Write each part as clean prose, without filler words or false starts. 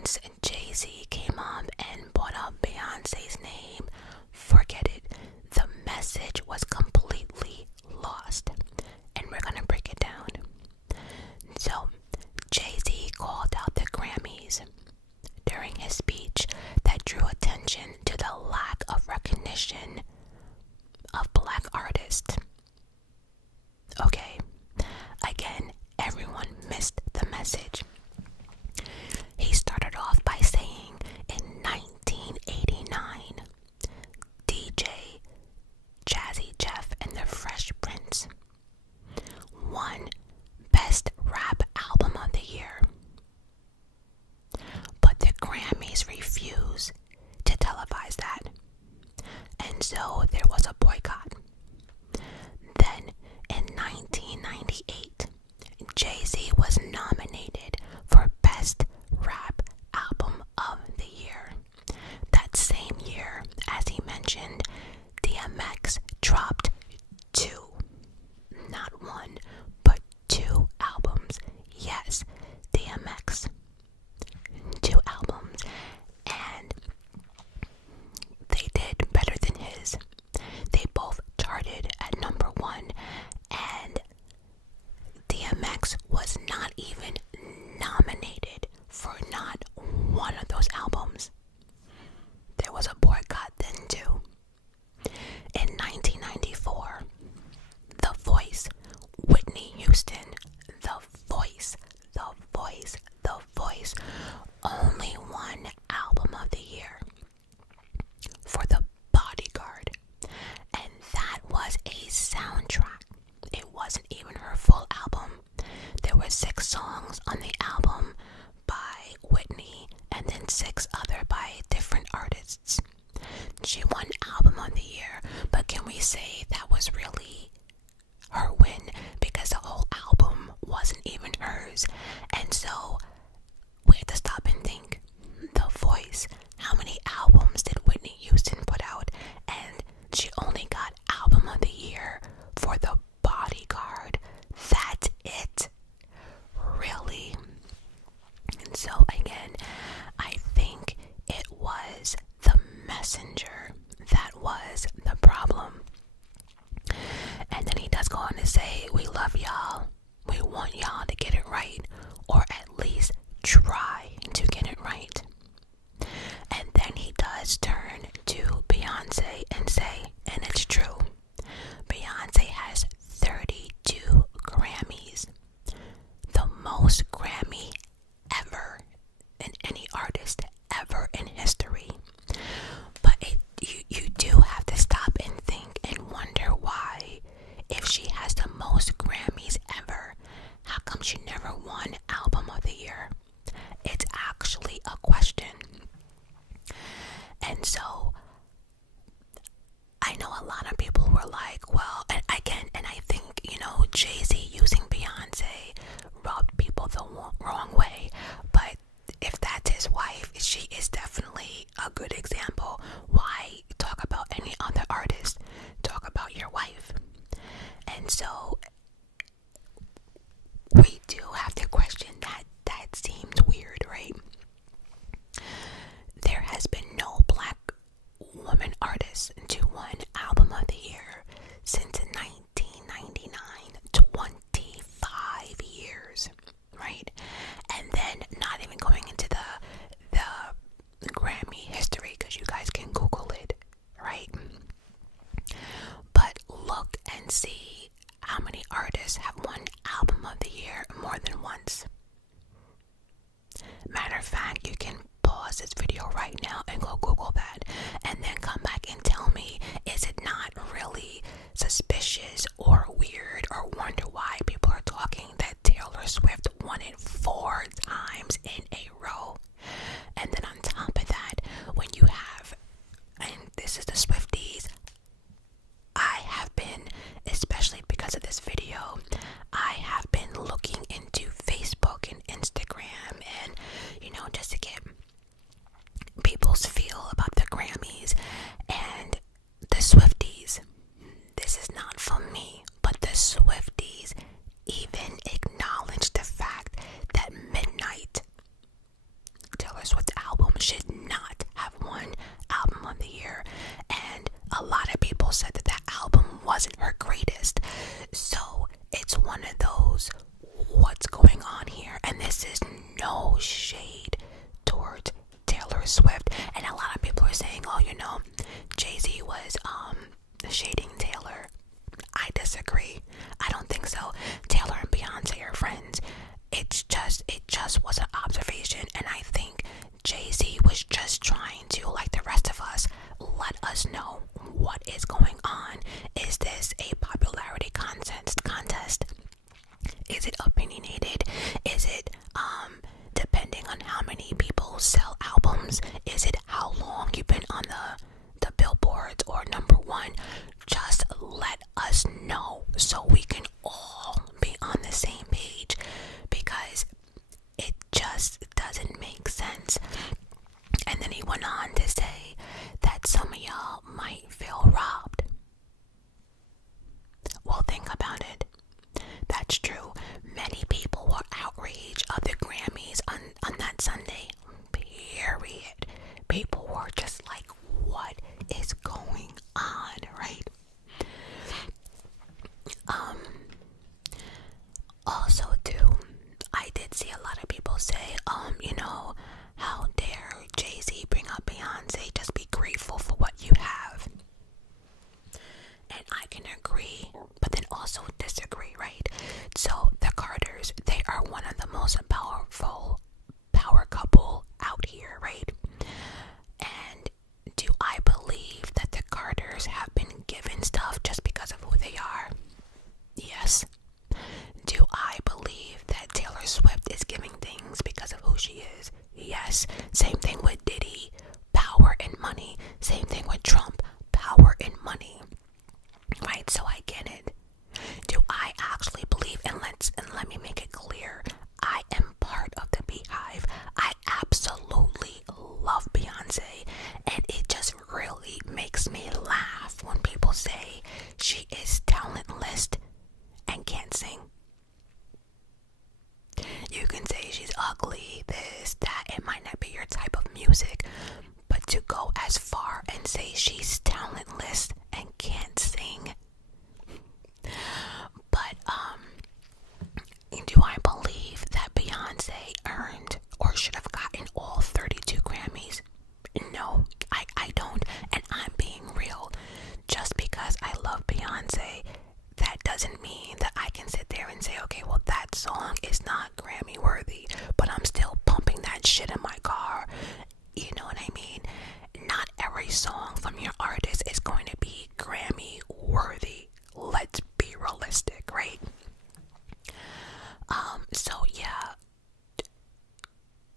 once Jay-Z came on and brought up Beyonce's name, forget it. The message was completely lost. And we're gonna break it down. So, Jay-Z called out the Grammys during his speech that drew attention to the lack of recognition of black artists. Okay, again, everyone missed the message. He started off by saying in 1989, DJ Jazzy Jeff and the Fresh Prince won Best Rap Album of the Year. But the Grammys refused to televise that. And so there was a boycott. Then in 1998, Jay-Z was nominated for Best Rap Album of the Year. That same year, as he mentioned, DMX dropped not one, but 2 albums. Yes, DMX. 2 albums. And they did better than his. They both charted at #1, and DMX was not even nominated for not one of those albums. There was a boycott then too. In 1994, The Voice, Whitney Houston, The Voice, only won Album of the Year for The Bodyguard, and that was a soundtrack. It wasn't even her full album. There were 6 songs on the album by Whitney and then 6 other by different artists. She won Album of the Year, but can we say that was really her win? Because the whole album wasn't even hers. And so we have to stop and think. The Voice, how many albums did Whitney Houston put out? And she only got Album of the Year for The Bodyguard. That's it. Really? And so again, I think it was the messenger that was the problem. And then he does go on to say, we love y'all. We want y'all to get it right, or at least try to get it right. And then he does turn to Beyonce and say, and it's true, Beyonce has 32 Grammys, the most Grammy ever in any artist ever in history. But you do have to stop and think and wonder why, if she has the most Grammys ever, how come she never won Album of the Year? It's actually a question. And so I know a lot of people were like, well, and again, and I think, Jay-Z using Beyonce rubbed people the wrong way. But if that's his wife, she is definitely a good example. Why talk about any other artist? Talk about your wife. And so we do have to question that. That seems weird, right? There has been no black woman artist to win Album of the Year since 1999, 25 years, right? And then not even going into the Grammy history, because you guys can Google it, right? But look and see how many artists have won Album of the Year more than once. Matter of fact, you can pause this video right now and go Google that, and then come back and tell me, is it not really suspicious or weird, or wonder why people are talking that Taylor Swift won it 4 times in a row? And then on top of that, when you have, and this is the Swifties, I have been, especially because of this video, I have been looking into Facebook and Instagram, and just to get people's feel about the Grammys. And the Swifties, this is not from me, but the Swifties even acknowledged the fact that Midnight should not have won Album of the Year. And a lot of people said that that album wasn't her greatest. So it's one of those, what's going on here? And this is no shade towards Taylor Swift. And a lot of people are saying, oh, you know, Jay-Z was shading Taylor. I disagree. I don't think so. Taylor and Beyonce are friends. It just was an observation, and I think Jay-Z was just trying to, like the rest of us, let us know what is going on. Is this a popularity contest? Is it opinionated? Is it depending on how many people sell albums? Is it how long you've been on the billboards or number one? Just let us know so we can all be on the same page, because it just doesn't make sense. And then he went on to say that some of y'all might feel robbed. Well, think about it. That's true. Many people were outraged of the Grammys on that Sunday. Period. People were just like, what is going on, right? Also too, I did see a lot of people say, you know, how dare Jay-Z bring up Beyonce, just be grateful for what you have. And I can agree, but then also disagree, right? So the Carters, they are one of the most powerful power couple out here, right? And do I believe that the Carters have been given stuff just because of who they are? Yes. Do I believe that Taylor Swift is giving things because of who she is? Yes. Same thing with Diddy, power and money. Same thing with Trump, power and money. Right, so I get it. Do I actually believe, and let me make it clear, I am part of the Beehive. I absolutely love Beyonce, and it just really makes me laugh when people say she is talentless and can't sing. You can say she's ugly, this, that, it might not be your type of music, but to go as far and say she's talentless and can't sing. But do I believe that Beyonce earned or should have gotten all 32 Grammys? No, I don't, and I'm being real. Just because I love Beyonce, that doesn't mean that I can sit there and say, okay, well, that song is not Grammy worthy, but I'm still pumping that shit in my car. You know what I mean? Not every song from your artist is going to be Grammy worthy. Let's be realistic, right? So yeah,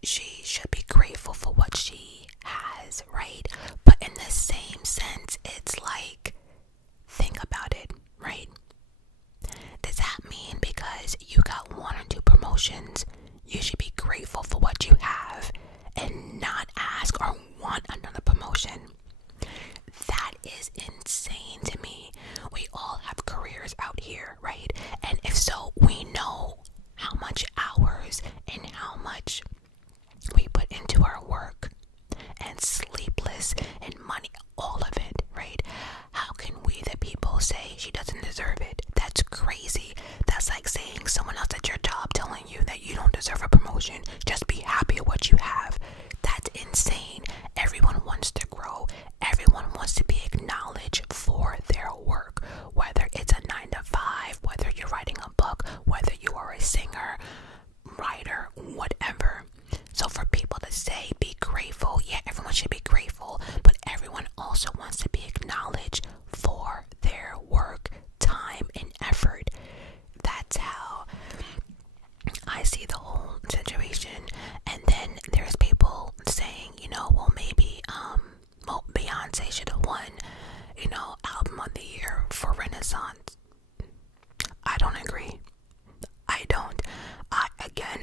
she should be grateful for what she has, right? But in the same sense, it's like, think about it, right? Does that mean because you got one or two promotions, you should be grateful for what you have and not ask or want another promotion? That is insane to me. We all have careers out here, right? And if so, we know how much hours and how much we put into our work, and sleepless and money, all of it, right? How can we, the people, say she doesn't deserve it? That's crazy. That's like saying someone else at your job telling you that you don't deserve a promotion. Just be happy with what you have. That's insane. Everyone wants to grow. Everyone wants to be acknowledged for their work, whether it's a 9 to 5, whether you're writing a book, whether you are a singer, writer, whatever. So for people to say be grateful, yeah, everyone should be grateful, but everyone also wants to be acknowledged for their work, time, and effort. That's how I see the whole situation. And then there's people saying, you know, well, maybe Beyonce should have won, you know, Album of the Year for Renaissance. I don't agree. I don't.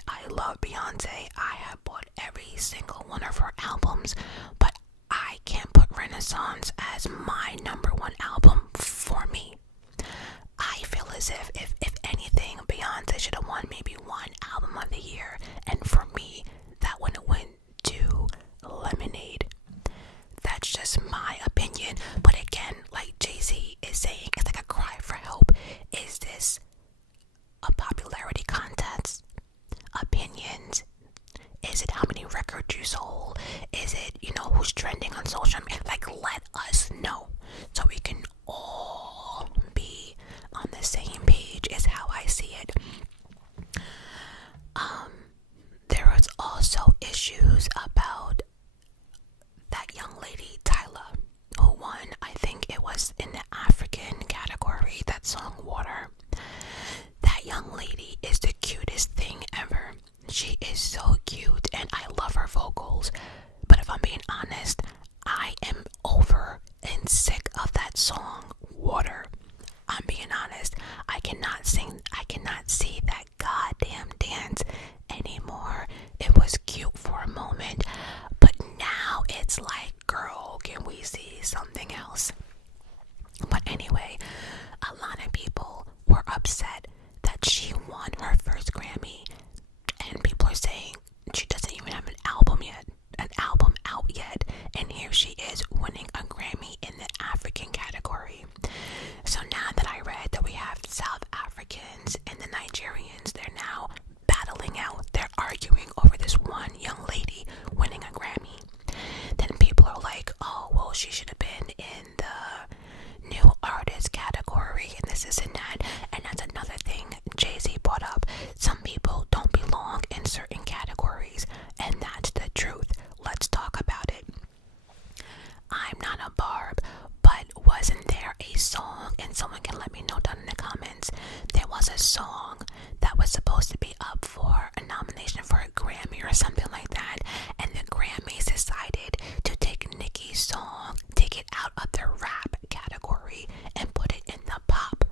I love Beyonce. I have bought every single one of her albums, but I can't put Renaissance as my number one album for me. I feel as if anything, Beyonce should have won maybe one Album of the Year, and for me, that one went to, let Is it how many records you sold? Is it, who's trending on social media? Like, let us know so we can all be on the same page, is how I see it. There was also issues about that young lady, Tyla, who won, I think it was in the African category, that song Water. That young lady is the cutest thing ever. She is so cute and I love her vocals. But if I'm being honest, I am over and sick of that song, Water. I'm being honest. I cannot see that goddamn dance anymore. It was cute for a moment, but now it's like, girl, can we see something else? But anyway, a lot of people were upset that she won her first Grammy, and people are saying she doesn't even have an album out yet, and here she is winning a Grammy in the African category. So now that I read that we have South Africans and the Nigerians, they're now battling out, they're arguing over this one young lady winning a Grammy, then people are like, oh, well, she should have been in the new artist category, and this and that. And that's another thing Jay-Z brought up. Some people don't belong in certain categories, and that's the truth. Let's talk about it. I'm not a barb, but wasn't there a song, and someone can let me know down in the comments, there was a song that was supposed to be up for a nomination for a Grammy or something like that, and the Grammys decided to take Nicki's song, take it out of the rap category, and put it in the pop.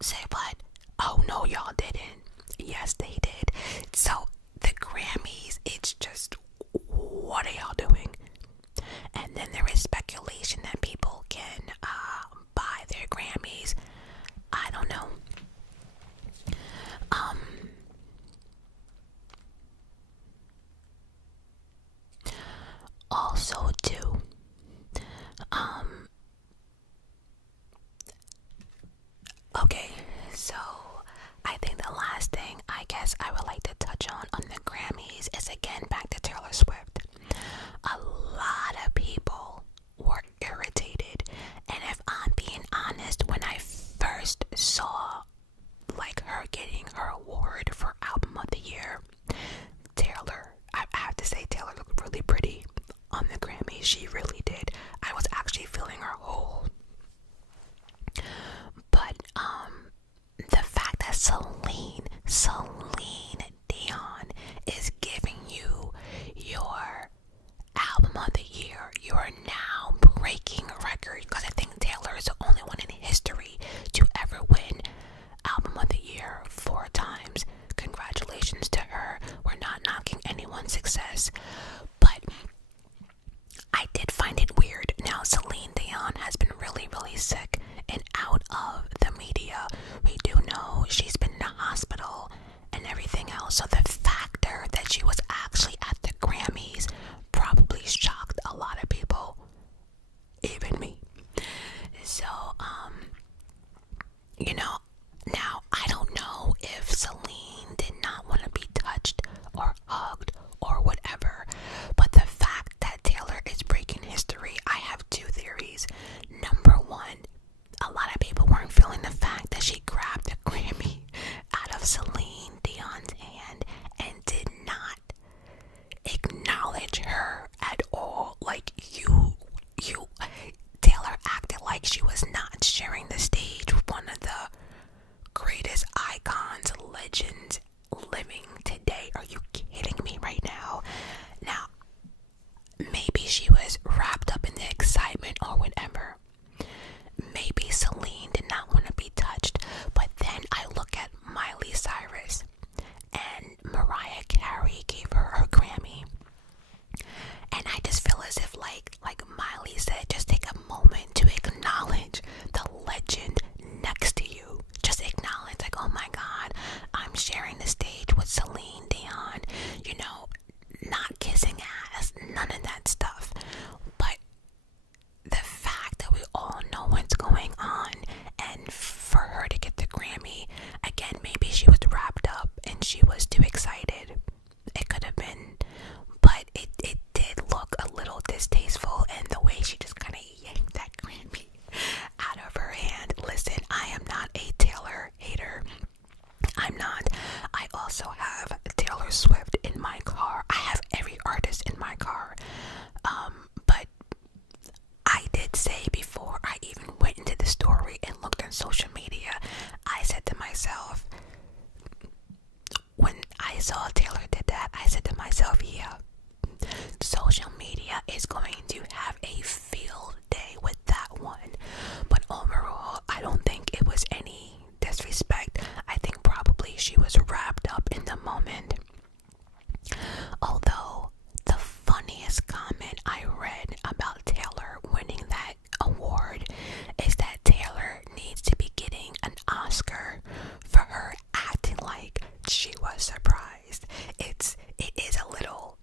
Say what? Oh no, y'all didn't. Yes, they did. So the Grammys, it's just, what are y'all doing? And then there is speculation that people can buy their Grammys. I don't know. Also too, okay, so I think the last thing I guess I would like to touch on the Grammys is again back to Taylor Swift. A lot of people were irritated, and if I'm being honest, when I first saw like her getting her award for Album of the Year, Taylor, I have to say, Taylor looked really pretty on the Grammy. She really did. I was actually feeling her whole. But the fact that Celine Dion is giving you your Album of the Year, you are now breaking a record, because I think Taylor is the only one in history to ever win Album of the Year 4 times. Congratulations to her. We're not knocking anyone's success, but I did find it weird. Now Celine Dion has been really sick and out of the media. We do know she's been in the hospital and everything else, so the factor that she was actually at the Grammys probably shocked a lot of people, even me. So now I don't know if Celine did not want to be touched or hugged or whatever, but the fact that Taylor is breaking history, I have 2 theories. Number 1, a lot of people weren't feeling the fact that she grabbed the Grammy out of Celine Dion's hand So yeah, social media is going to have a field day with that one. But overall, I don't think it was any disrespect. I think probably she was wrapped up in the moment. Although the funniest comment I read about Taylor winning that award is that Taylor needs to be getting an Oscar for her acting like she was surprised. It is a little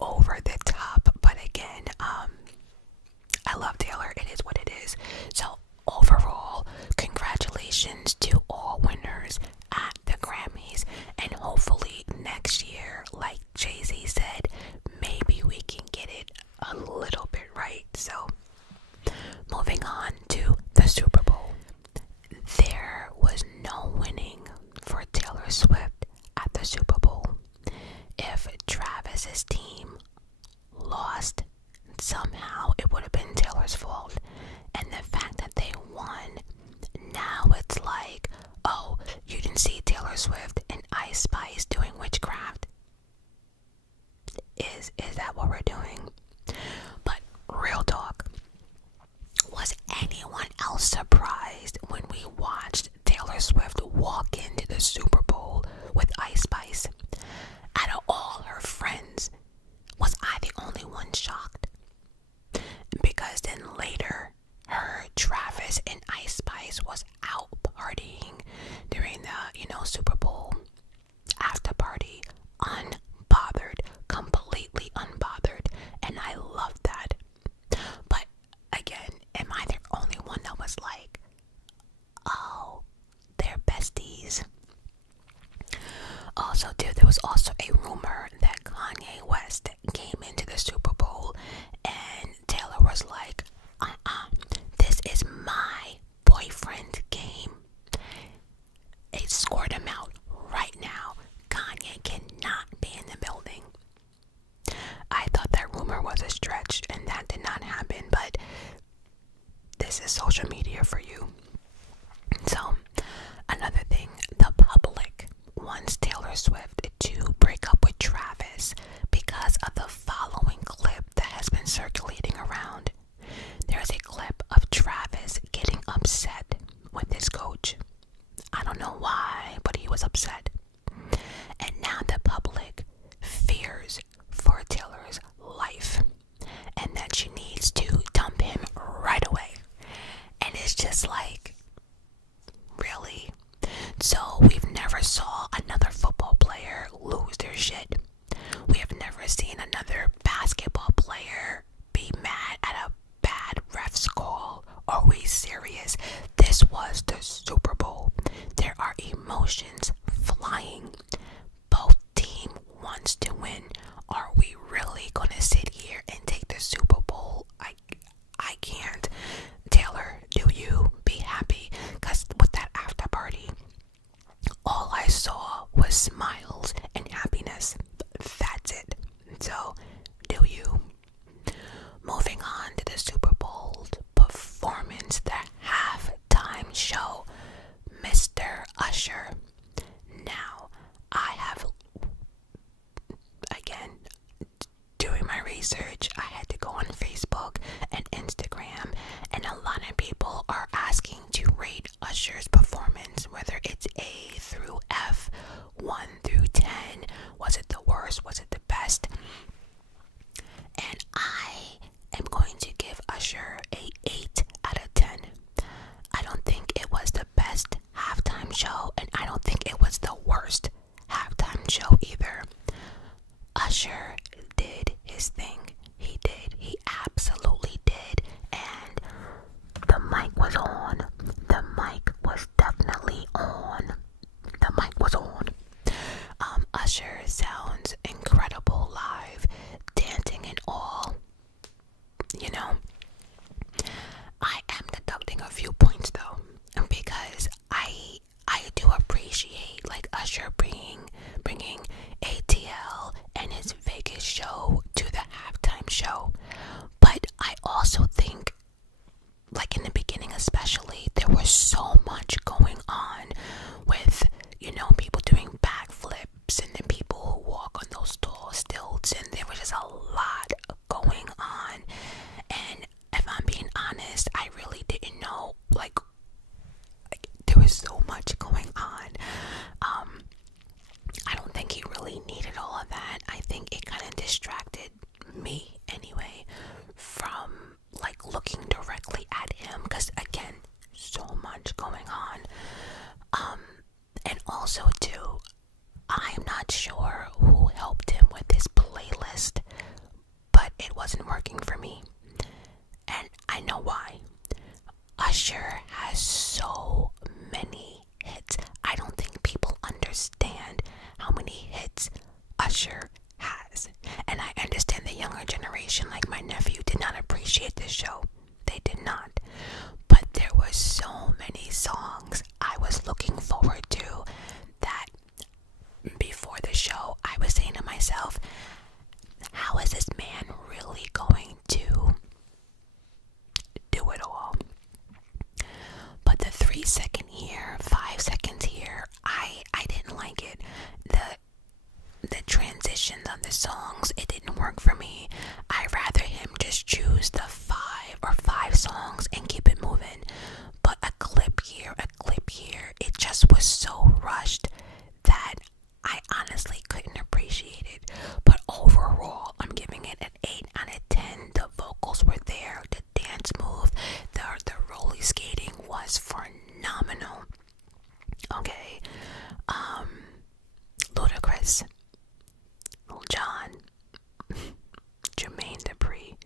over the top, but again, I love Taylor. It is what it is. So overall, congratulations to all winners at the Grammys, and hopefully next year, like Jay-Z said, maybe we can get it a little bit right. So moving on to the Super Bowl. There was no winning for Taylor Swift at the Super Bowl. If Travis's team lost, somehow it would have been Taylor's fault. And the fact that they won, now it's like, oh, you didn't see Taylor Swift and Ice Spice doing witchcraft? Is that what we're doing? But real talk, was anyone else surprised when we watched Taylor Swift walk into the Super Bowl with Ice Spice? Out of all her friends, was I the only one shocked? Because then later, her, Travis, and Ice Spice was out partying during the, Super Bowl after party, unbothered, completely unbothered, and I love that. But again, am I the only one that was like, oh, they're besties? Also, too, there was also a rumor that Kanye West came into the Super Bowl and Taylor was like, this is my boyfriend's game. Escort him out right now. Kanye cannot be in the building. I thought that rumor was a stretch and that did not happen, but this is social media for you. So, another thing, the public wants Taylor Swift to break up with Travis because of the following clip that has been circulating around. There's a clip of Travis getting upset with his coach. I don't know why, but he was upset. And now the public fears for Taylor's life and that she needs to dump him right away. And it's just like, really? So we've never saw another football player lose their shit. We have never seen another basketball player be mad at a bad ref's call. Are we serious? This was the Super Bowl. There are emotions flying. Both team wants to win. Are we really gonna sit here and take the Super Bowl? I can't. Taylor, do you be happy? Because with that after party, all I saw was smiles and happiness. That's it. So, do you? Moving on to the Super Bowl performance, the halftime show, Mr. Usher. Now, I have, again, doing my research, I had to go on Facebook and Instagram, and a lot of people are asking to rate Usher's performance, whether it's A through F, 1 through 10. Was it the worst? Was it the best? And I am going to give Usher a 8 out of 10. I don't think it was the best halftime show, and I don't think it was the worst halftime show either. Usher did his thing. He did. He absolutely did. And the mic was on. The mic was definitely on. The mic was on. Usher sounds incredible live, dancing and all. I am deducting a few points though, because I do appreciate like Usher bringing ATL and his Vegas show to the halftime show. show. They did not. But there were so many songs I was looking forward to that before the show I was saying to myself, how is this man really going to do it all? But the 3 second here, 5 seconds here, I didn't like it. The transitions on the songs, it didn't work for me. I'd rather him just choose the 5 songs and keep it moving. But a clip here, it just was so rushed that I honestly couldn't appreciate it. But overall, I'm giving it an 8 out of 10. The vocals were there, the dance move, the roller skating was phenomenal. Okay, Ludacris, Lil Jon, Jermaine Dupri,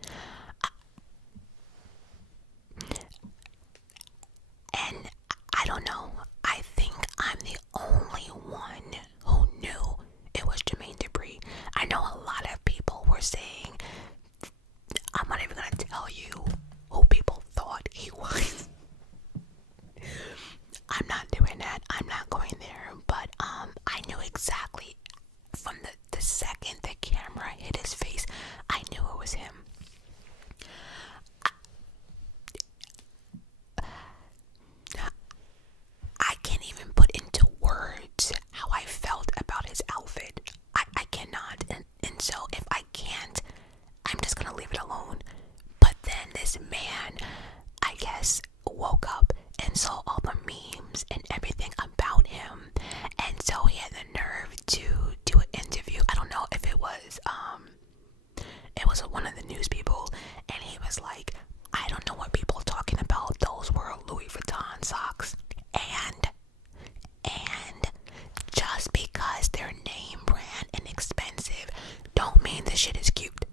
and I don't know, I think I'm the only one who knew it was Jermaine Dupri. I know a lot of people were saying, I'm not even gonna tell you who people thought he was. I'm not doing that. I'm not going there. But I knew exactly from the second the camera hit his face, I knew it was him. I can't even put into words how I felt about his outfit. I cannot. And so if I can't, I'm just gonna leave it alone. But then this man, I guess, woke up and saw all the memes and everything about him, and so he had the nerve to do an interview. I don't know if it was one of the news people, and he was like, I don't know what people are talking about, those were Louis Vuitton socks. And just because they're name brand and expensive don't mean the shit is cute.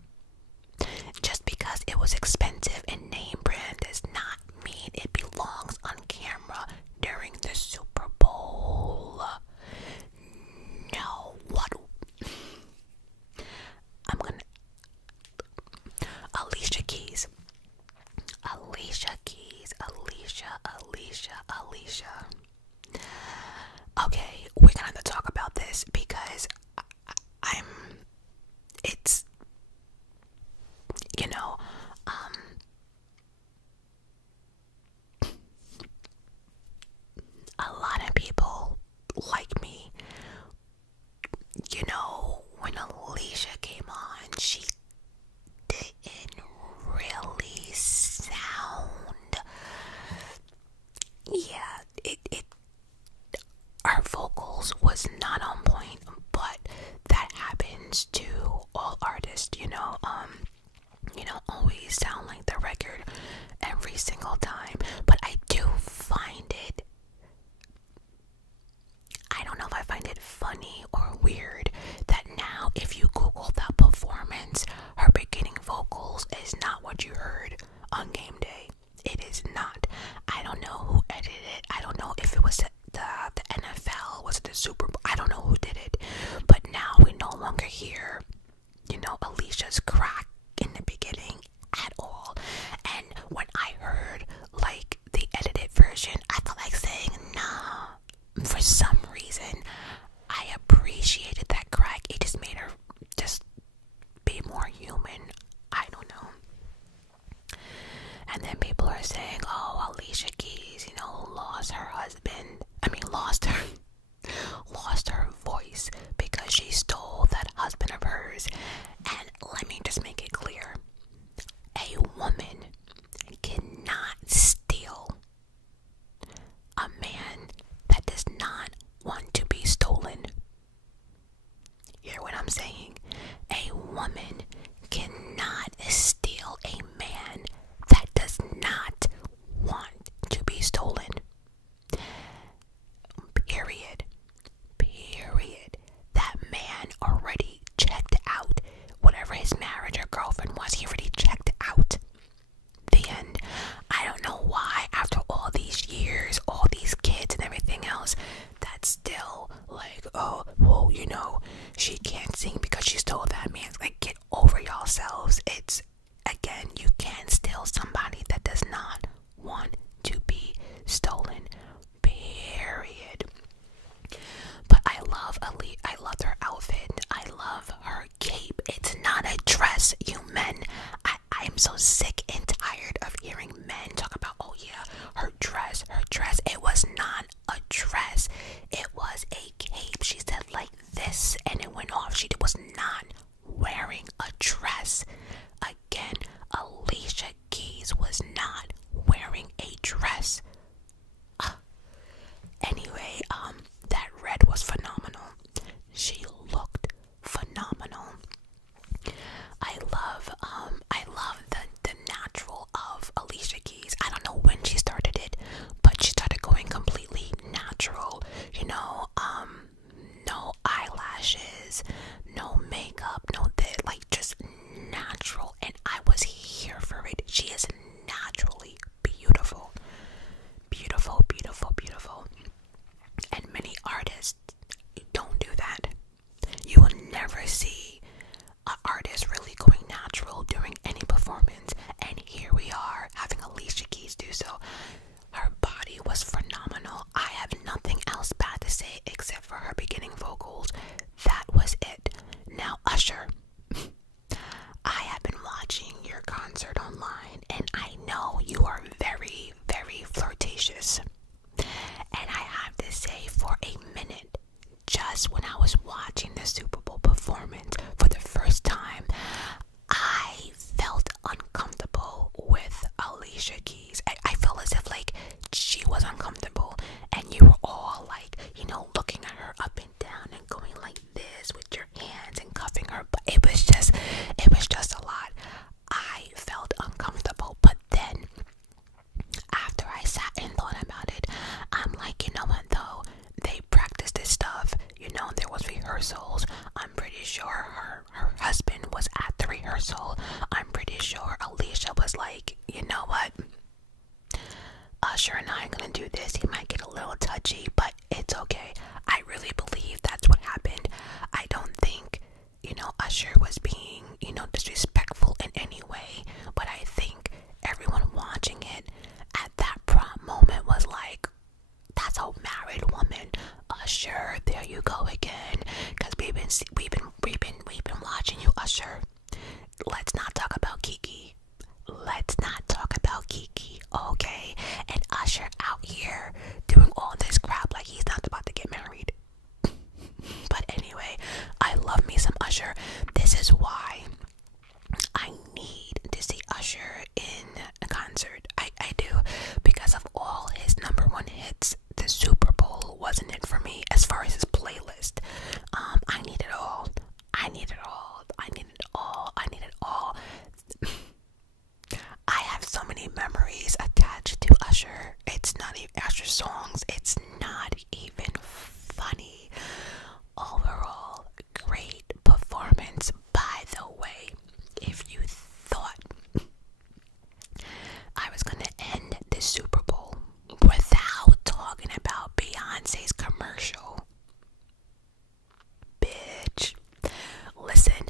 Just because it was expensive and name brand does not mean it belongs on camera during the Super Bowl. No, what? I'm gonna... Alicia Keys. Okay, we're gonna have to talk about this because it's, you know, a lot of people like me, you know, when Alicia came on, she didn't really sound, our vocals was not on point, but that happens to all artists, you know, always sound like the record every single time. But I do find it, I don't know if I find it funny or weird that now if you Google that performance, her beginning vocals is not what you heard on game day. It is not. I don't know who edited it. I don't know if it was the NFL, was it the Super Bowl? I don't know who did it. But now we no longer hear, you know, Alicia's crack in the beginning at all. And when I heard like the edited version, I felt like saying, nah. For some reason, I appreciated that crack. It just made her just be more human. I don't know. And then people are saying, oh, Alicia Keys, you know, lost her voice because she stole that husband of hers. And let me just make it clear, a woman cannot steal a man that does not want to be stolen. Hear what I'm saying? A woman cannot steal a man that does not want to be stolen. Period. That man already checked out whatever his marriage or so sick and tired of hearing men talk about, oh yeah, her dress, her dress. It was not a dress. It was a cape. She said like this and it went off. She was not wearing a dress. Again, Alicia Keys was not wearing a dress. Anyway, that red was phenomenal. She looked phenomenal. I love the natural of Alicia Keys. I don't know when she started it, but she started going completely natural. You know, no eyelashes, no makeup, like just natural. And I was here for it. She is naturally beautiful. Beautiful, beautiful, beautiful. And many artists don't do that. You will never see an artist really going natural during any performance, and here we are having Alicia Keys do so. Her body was phenomenal. I have nothing else bad to say except for her beginning vocals. That was it. Now, Usher, I have been watching your concert online, and I know you are very, very flirtatious. And I have to say, for a minute, just when I was watching the Super Bowl performance for the first time, I felt uncomfortable with Alicia Keys. I felt as if like she was uncomfortable, and you were all like, you know, looking at her up and down and going like this with your hands and cuffing her. But it was just a lot. I felt uncomfortable, but then after I sat and thought about it, I'm like, you know what though? They practiced this stuff. You know, there was rehearsals. I'm pretty sure her husband was at the rehearsal. I'm pretty sure Alicia was like, you know what? Usher and I are gonna do this. He might get a little touchy, but it's okay. I really believe that's what happened. I don't think, you know, Usher was being, you know, disrespectful in any way, but I think everyone watching it at that prompt moment was like, that's a married woman. Usher, there you go again. Because we've been watching you, Usher. Let's not talk about Kiki. Let's not talk about Kiki, okay? And Usher out here doing all this crap like he's not about to get married. But anyway, I love me some Usher. This is why I need to see Usher in a concert. I do, because of all his #1 hits. The Super Bowl wasn't it for me as far as his playlist. I need it all. I need it all. I need it all. I need it all. I have so many memories attached to Usher. It's not even Usher songs. It's not even funny. Overall, great performance. By the way, if you thought I was gonna end the Super Bowl without talking about Beyonce's commercial, bitch, listen,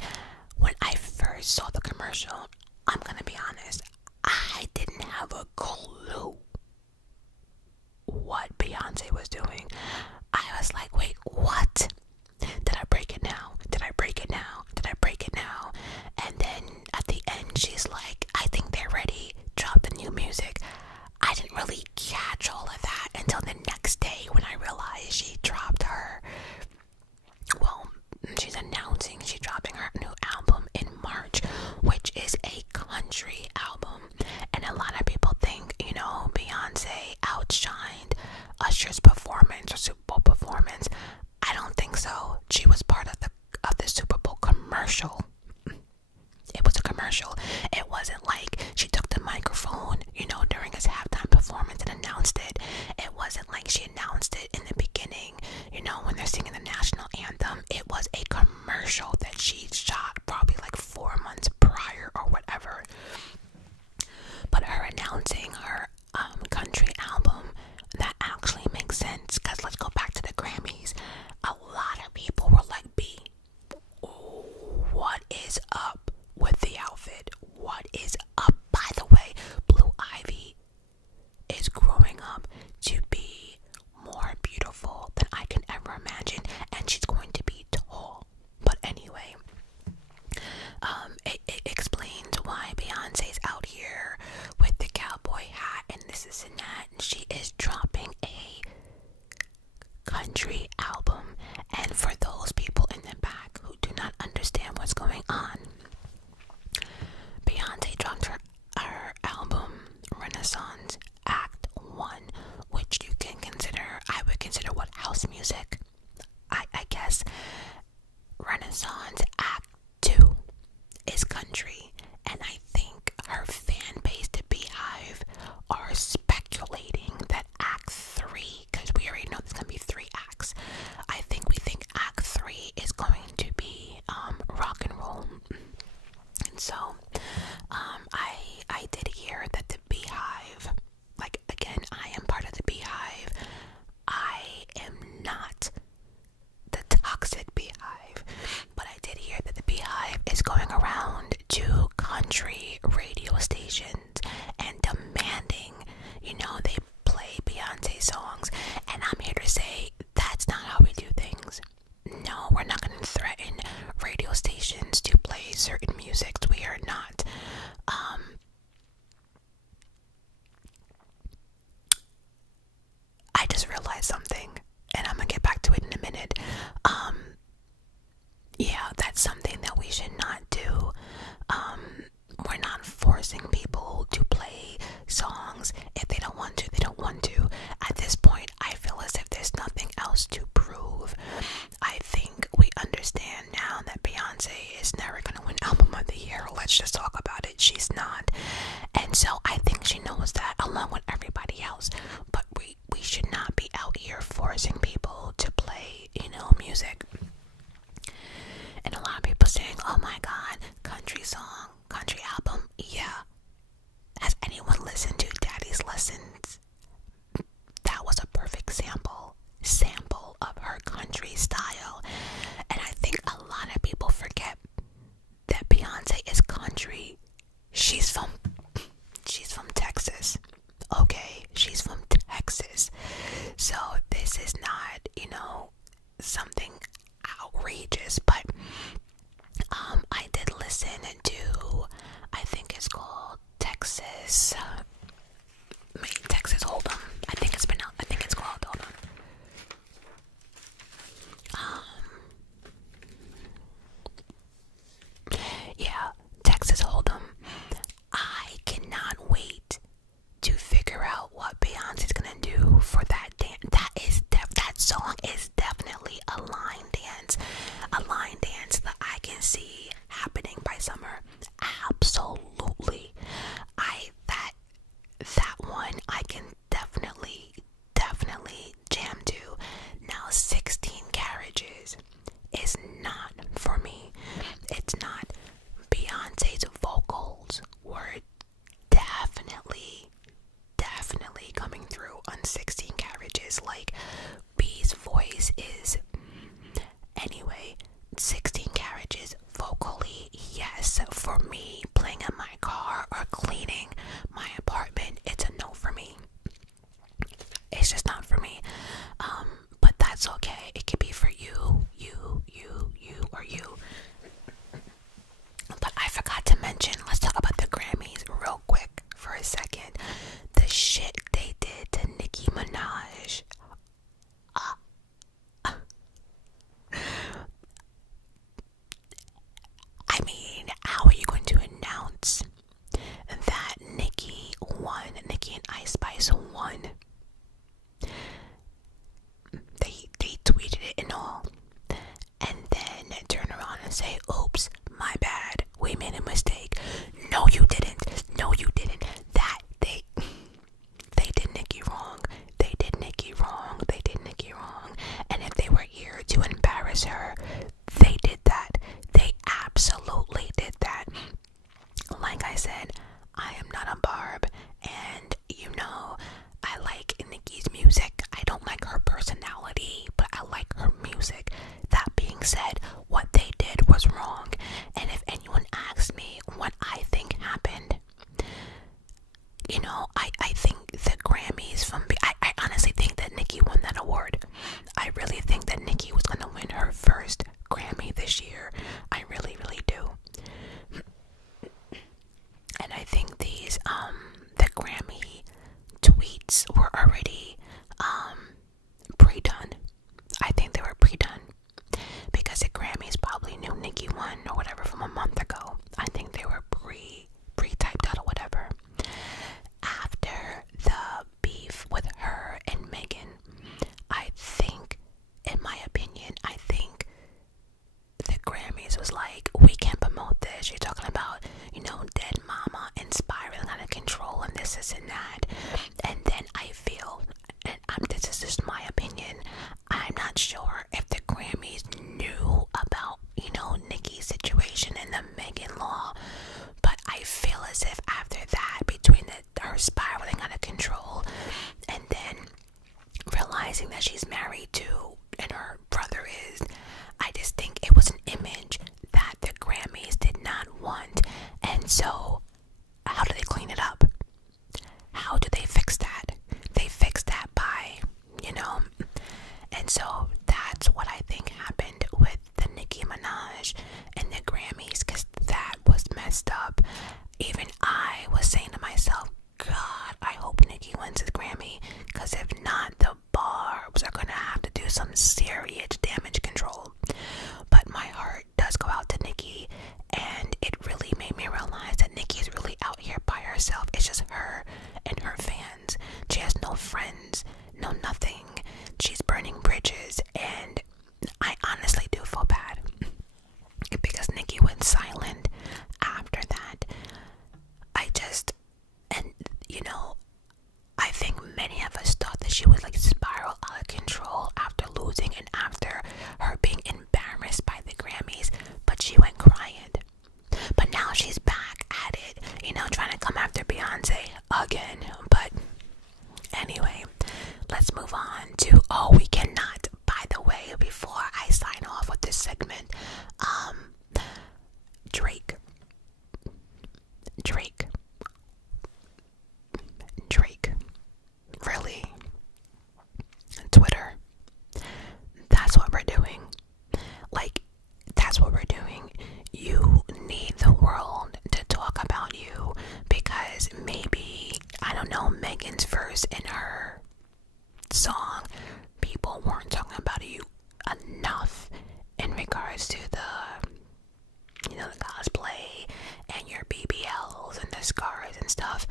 when I first saw the commercial, I'm gonna be honest, I didn't have a clue what Beyonce was doing. I was like, wait, what? Did I break it now? Did I break it now? Did I break it now? And then at the end, she's like, I think they're ready. Drop the new music. I didn't really catch all of that until the next day when I realized she dropped her. Well, she's announcing she's dropping her new album in March, which is a country album. And a lot of people think, you know, Beyonce outshined Usher's performance or Super Bowl performance. I don't think so. She was part of the Super Bowl commercial. It was a commercial. It wasn't like she took the microphone, you know, during his halftime performance and announced it. It wasn't like she announced it in the beginning, you know, when they're singing the national anthem. It was a commercial that she shot probably like 4 months prior or whatever. But her announcing her country album, that actually makes sense, because let's go back to the Grammys. A lot of people were like, B, what is up with the outfit? What is up? By the way, Blue Ivy is growing up to be more beautiful than I can ever imagine, and she's going to be tall. But anyway, here. Let's just talk about it. She's not. And so I think she knows that along with everybody else. But we should not be out here forcing people to play, music. And a lot of people saying, oh my God, country song, country album. Yeah. Has anyone listened to Daddy's Lessons? That was a perfect sample of her country style. And I think a lot of people forget that Beyonce is country. She's from Texas. Okay, she's from Texas. So this is not, something outrageous, but I did listen to, I think it's called Texas Hold'em. I think it's called, hold on. Yeah, Texas Hold'em. I cannot wait to figure out what Beyonce's gonna do for that dance. That song is definitely a line dance that I can see happening by summer. Absolutely. That one I can definitely jam to. Now 16 carriages is not for me. It's not. Beyonce's vocals were definitely coming through on 16 carriages. Like, B's voice is, anyway, 16 carriages vocally, yes. For me, playing in my car or cleaning my apartment, it's a no for me. It's just not for me. But that's okay. It could be for you, or you. But I forgot to mention, let's talk about the Grammys real quick for a second. The shit they did to Nicki Minaj. I mean, how are you going to announce that Nicki and Ice Spice won? They tweeted it and all, and then turn around and say, oops, my bad, we made a mistake. No, you didn't. That they did Nicki wrong. They did Nicki wrong. And if they were here to embarrass her, they did that. They absolutely did that. Like I said, I am not a barb, and I like Nicki's music. I don't like her personality, but I like her music. That being said, what they did was wrong. And if anyone asks me what I think happened, I think the Grammys I honestly think that Nicki won that award. I really think that Nicki was going to win her first Grammy this year. I really do. And I think these, the Grammy tweets were already, pre-done. I think they were pre-done. Because the Grammys probably knew Nicki won or whatever from a month ago. I think they were pre-typed out or whatever. After the beef with her and Megan, I think, in my opinion, the Grammys was like, we can't promote this. You're talking about, dead mama and spiraling out of control and this and that. And then I feel, and this is just my opinion, I'm not sure if the Grammys knew about, Nicki's situation and the Megan law. But I feel as if after that, between her spiraling out of control and then realizing that she's married to, and her brother is, I just think it was an image that the Grammys did not want. And so, how do they clean it up? How do they fix that? They fix that by, and so that's what I think happened with the Nicki Minaj and the Grammys, because that was messed up. Even I was saying to myself, God, I hope Nicki wins his Grammy, because if not, the Barbs are gonna have to do some serious damage control. But my heart does go out to Nicki, and it really made me realize that Nicki scars and stuff.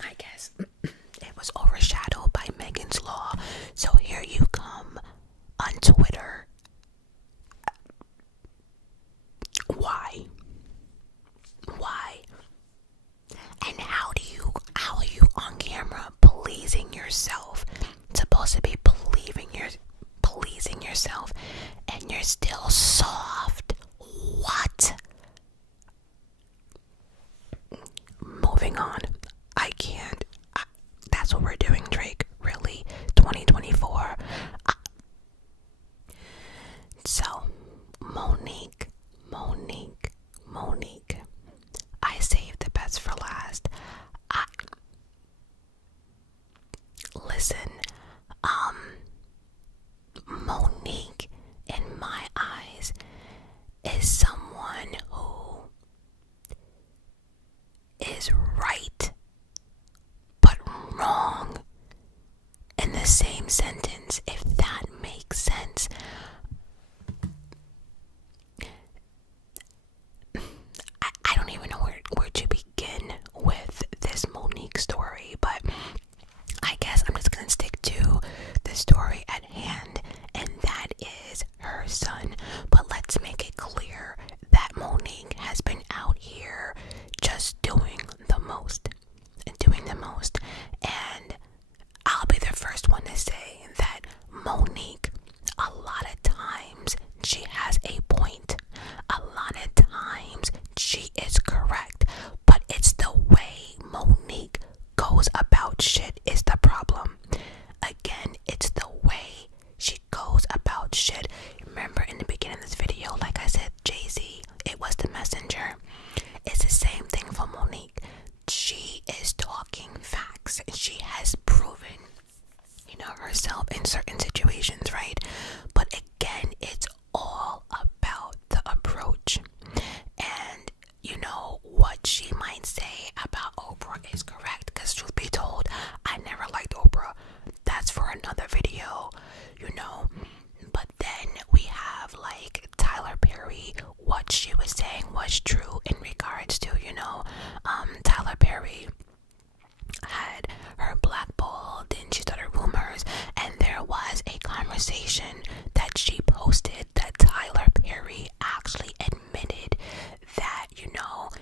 I guess it was overshadowed by Megan's Law. So here you come on Twitter. Why? Why? And how are you on camera pleasing yourself? Supposed to be pleasing yourself, and you're still soft. What? Moving on. I can't. That's what we're doing, Drake. Really? 2024? So, Monique. I saved the best for last. Listen, Monique, in my eyes, is someone who is right but wrong in the same sentence, if that makes sense. I don't even know where to begin with this Monique story, but I guess I'm just gonna stick to the story at hand, and that is her son. But let's make it clear that Monique has been out here just doing the most. And I'll be the first one to say that Monique, a lot of times, she has a point. A lot of times, she is correct. But it's the way Monique goes about shit is the problem. Again, it's the way she goes about shit. Remember in the beginning of this video, like I said, Jay-Z, it was the messenger. It's the same thing for Monique. She is talking facts. She has proven, herself in certain situations, right? But again, it's all about the approach. And what she might say about Oprah is correct, because truth be told, I never liked Oprah. That's for another video, But then we have like Tyler Perry. What she was saying was true in regards to, Tyler Perry had her blackballed and she started rumors, and there was a conversation that she posted that Tyler Perry actually admitted that,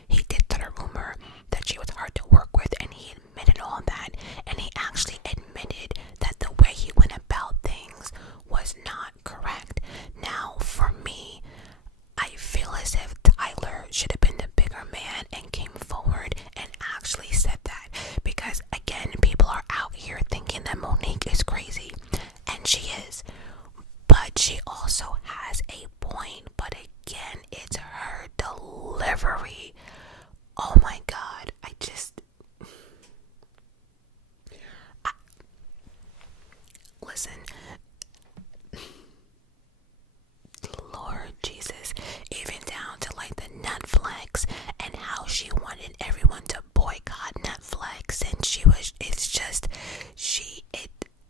he did start a rumor that she was hard to work with, and he admitted all that, and he actually admitted that the way he went about things was not correct. Now, for me, I feel as if Tyler should have been the bigger man and came forward and actually said that, because again, people are out here thinking that Monique is crazy, and she is, but she also has a point. But again, it's her delivery. Oh my god, listen, Lord Jesus, even down to like the Netflix and how she wanted everyone to boycott Netflix, and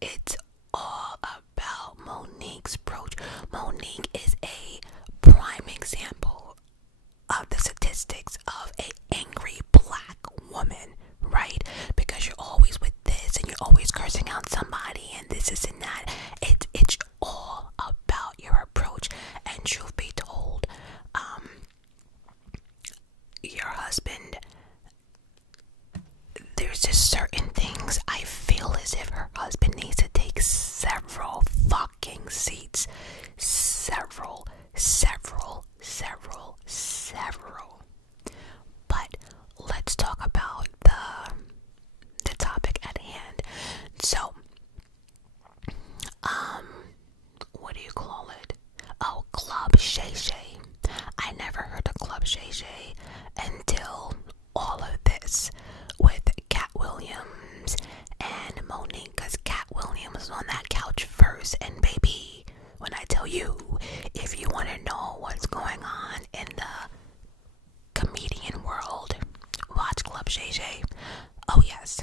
it's all about Monique's approach. Monique is a prime example of the statistics of a angry black woman, right? Because you're always with this and you're always cursing out somebody and this and that. It's all about your approach. And truth be told, your husband, there's just certain things I feel as if her husband needs to take several fucking seats. Several. But let's talk about the topic at hand. So, what do you call it? Oh, Club Shay Shay. I never heard of Club Shay Shay until all of this with Cat Williams and Monique, because Cat Williams was on that couch first, and baby, when I tell you, if you want to know what's going on in the comedian world, watch Club Shay Shay. Oh yes.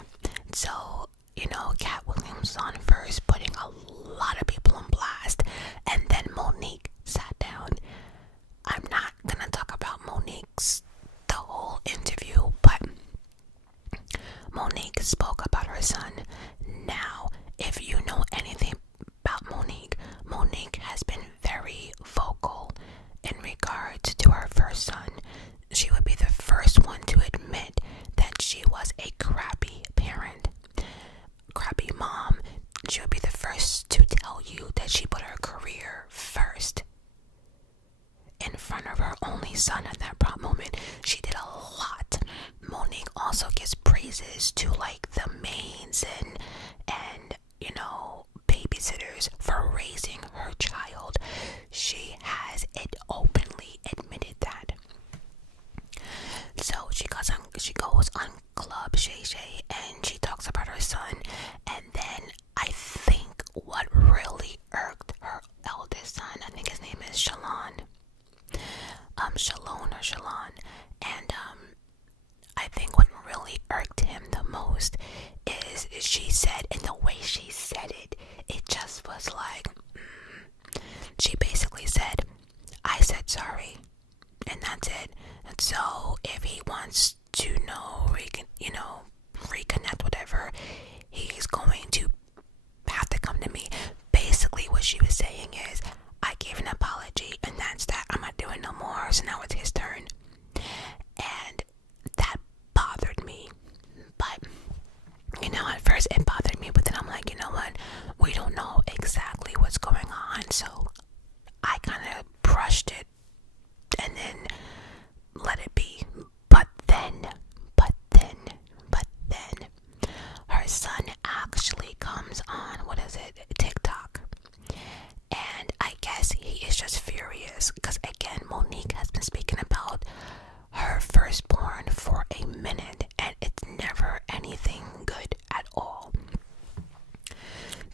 So, Cat Williams was on first, putting a lot of people on blast, and then Monique sat down. I'm not gonna talk about Monique's the whole interview, but Monique spoke about her son. Now, if you know anything about Monique, Monique has been very vocal in regards to her first son. She would be the first one to admit that she was a crappy parent, crappy mom. She would be the first to tell you that she put her career first in front of her only son at that moment. She did a lot. Monique also gives praises to like the maids and you know, babysitters for raising her child. She has it openly admitted that. So she goes on Club Shay Shay and she talks about her son, and then I think what really irked her eldest son, I think his name is Shalon, and I think what really irked him the most is she said, and the way she said it, it just was like, she basically said, I said sorry, and that's it. And so if he wants to reconnect, whatever, he's going to have to come to me. Basically what she was saying is, I gave an apology and that's that. I'm not doing no more, so now it's his turn. And that bothered me. But you know, at first it bothered me, but then I'm like, you know what, we don't know exactly what's going on, so I kind of brushed it and then let it be. But then her son actually comes on, TikTok, and I guess he is just furious because again, Monique has been speaking about her firstborn for a minute and it's never anything good at all.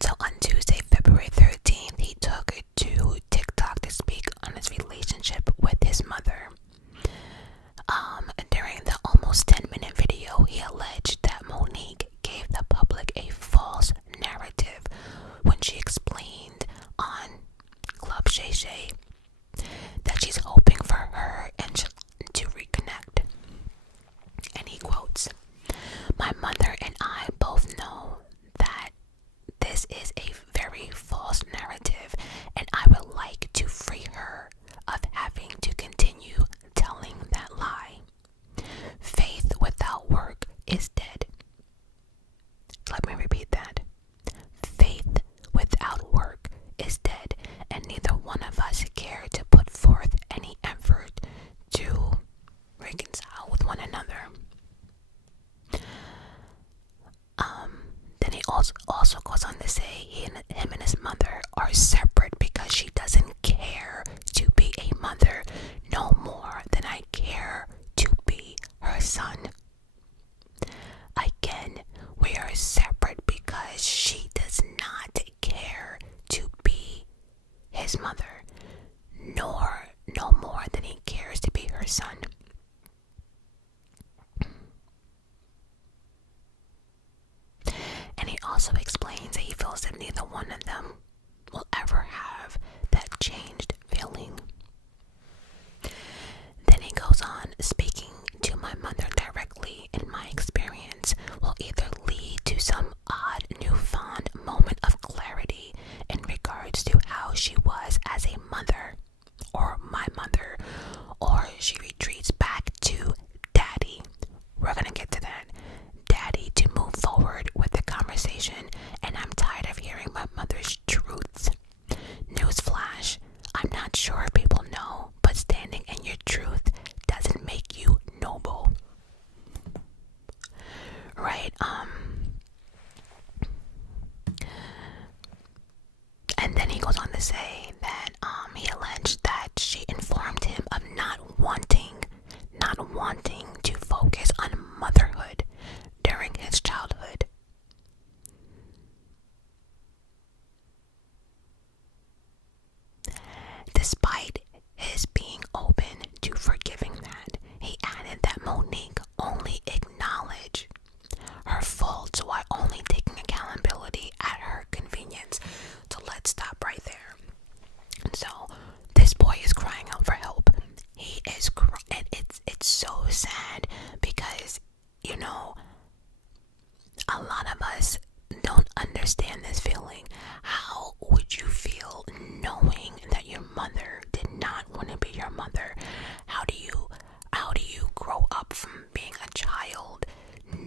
So on Tuesday, February 13th, he took to TikTok to speak on his relationship with his mother. During the almost 10-minute video, he alleged that Monique gave the public a false narrative when she explained on Club Shay Shay that she's hoping for her and to reconnect. And he quotes, "My mother and I both know that this is a very false narrative, and I would like to free her of having to continue telling that lie. Faith without work is dead." Let me repeat that. Faith without work is dead, and neither one of us care to put forth any effort to reconcile with one another. Then he also goes on to say him and his mother are separate because she doesn't care to be a mother no more than I care to be her son. Again, we are separate because she does not care to be his mother, nor no more than he cares to be her son. And he also explains that he feels that neither one of them will ever up from being a child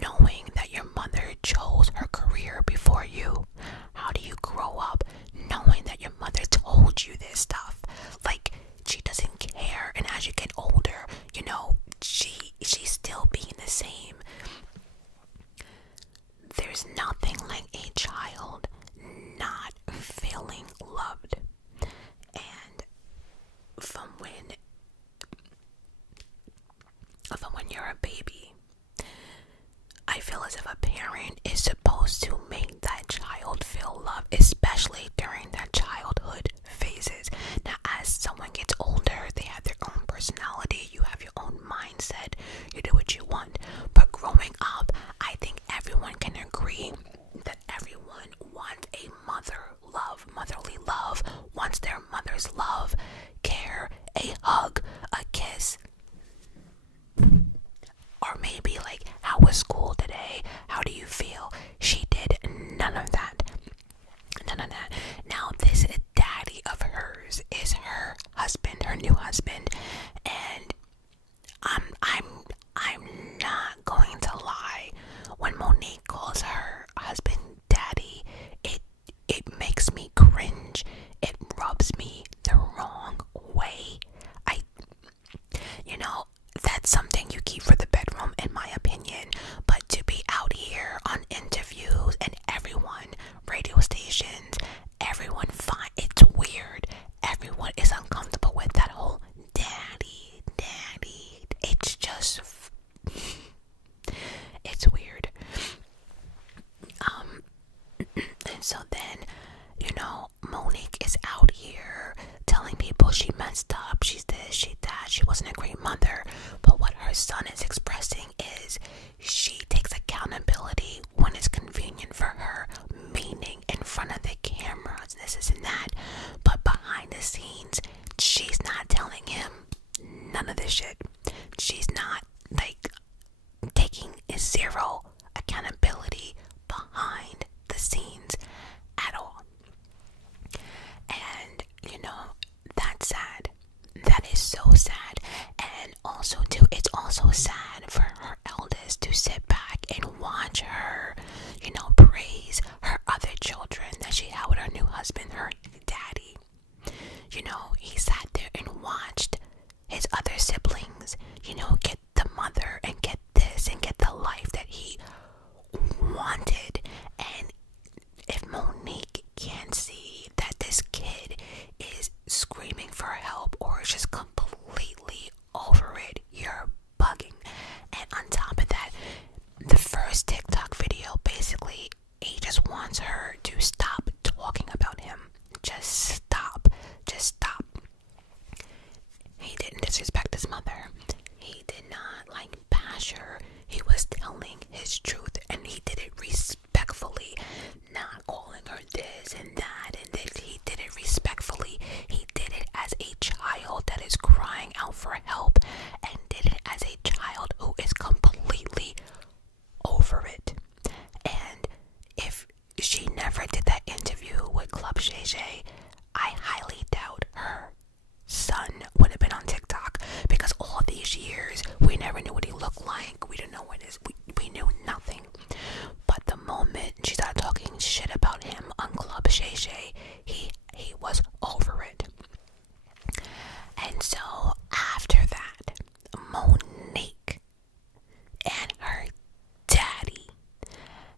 knowing that your mother chose her career before you? How do you grow up knowing that your mother told you this stuff? Like, she doesn't care, and as you get older, you know, she's still being the same. There's nothing like a child not feeling loved. And from when you're a baby, I feel as if a parent is supposed to make that child feel love, especially during their childhood phases. Now, as someone gets older, they have their own personality, you have your own mindset, you do what you want. But growing up, I think everyone can agree that everyone wants a motherly love, wants their mother's love, care, a hug, a kiss. Or maybe like, how was school today? How do you feel? She did none of that. None of that. Now, this daddy of hers is her husband, her new husband, and I'm not going to lie. When Monique calls her husband daddy, it makes me cringe. It rubs me the wrong way. You know, that's something you keep for the bedroom, in my opinion. But to be out here on interviews and everyone, radio stations, everyone it's weird. Everyone is uncomfortable with that whole daddy. It's just, it's weird. And so then, you know, Monique is out here telling people she messed up, she's this, she that, she wasn't a great mother. But what her son is expressing is she takes accountability when it's convenient for her, meaning in front of the cameras, this and that. But behind the scenes, she's not telling him none of this shit. She's not, like, taking zero accountability behind the scenes at all. And, you know, that's sad. That is so sad. And also, too, it's also sad for her eldest to sit back and watch her, you know, praise her other children that she had with her new husband, her daddy. You know, he sat there and watched his other siblings, you know, get the mother and get this and get the life that he wanted. And if Monique can't see that this kid is screaming for help or is just completely over it, you're bugging. And on top of that, the first TikTok video, basically, he just wants her to stop talking about him. Just stop. He didn't disrespect his mother. He did not, like, bash her. He was telling his truth, and he did it respectfully, not calling her this and that and this. He did it respectfully. He did it as a child that is crying out for help, and did it as a child who is completely over it. And if she never did that interview with Club Shay Shay, I highly doubt her son would have been on TikTok, because all these years we never knew what he looked like. We didn't know what his, we knew nothing. But the moment she started talking shit about him on Club Shay Shay, he was over it. And so after that, Monique and her daddy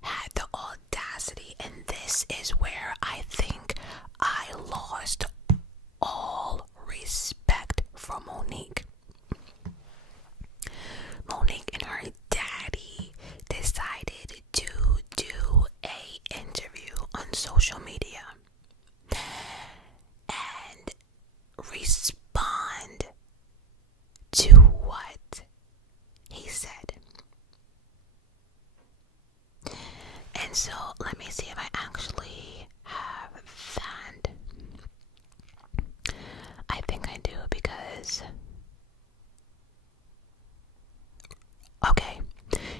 had the audacity, and this is where I think I lost all respect for Monique. Monique and her daddy decided to do a interview on social media and respond to what he said. And so let me see if I actually have that. I think I do, because okay,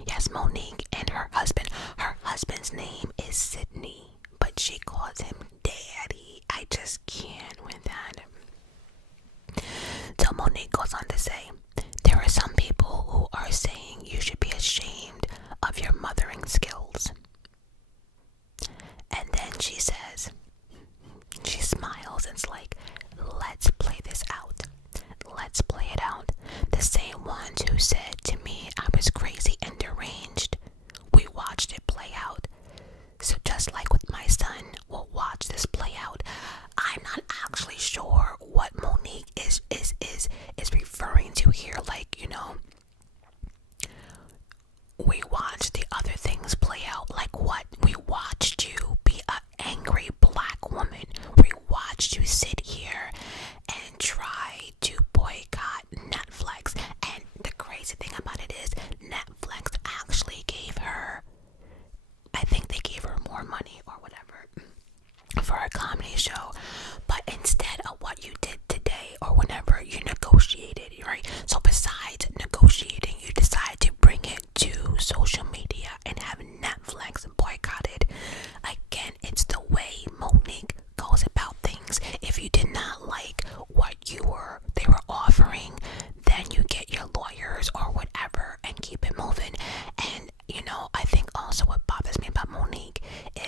yes, Monique and her husband's name is Sydney, but she calls him daddy. I just can't with that. So Monique goes on to say, there are some people who are saying crazy thing about it is Netflix actually gave her, I think they gave her more money or whatever for a comedy show, but instead of what you did today or whenever you negotiated, right? So besides negotiating, you decide to bring it to social media and have Netflix boycotted. Again, it's the way Monique goes about things. If you did not like what they were offering, then you get your lawyers or whatever and keep it moving. And I think also what bothers me about Monique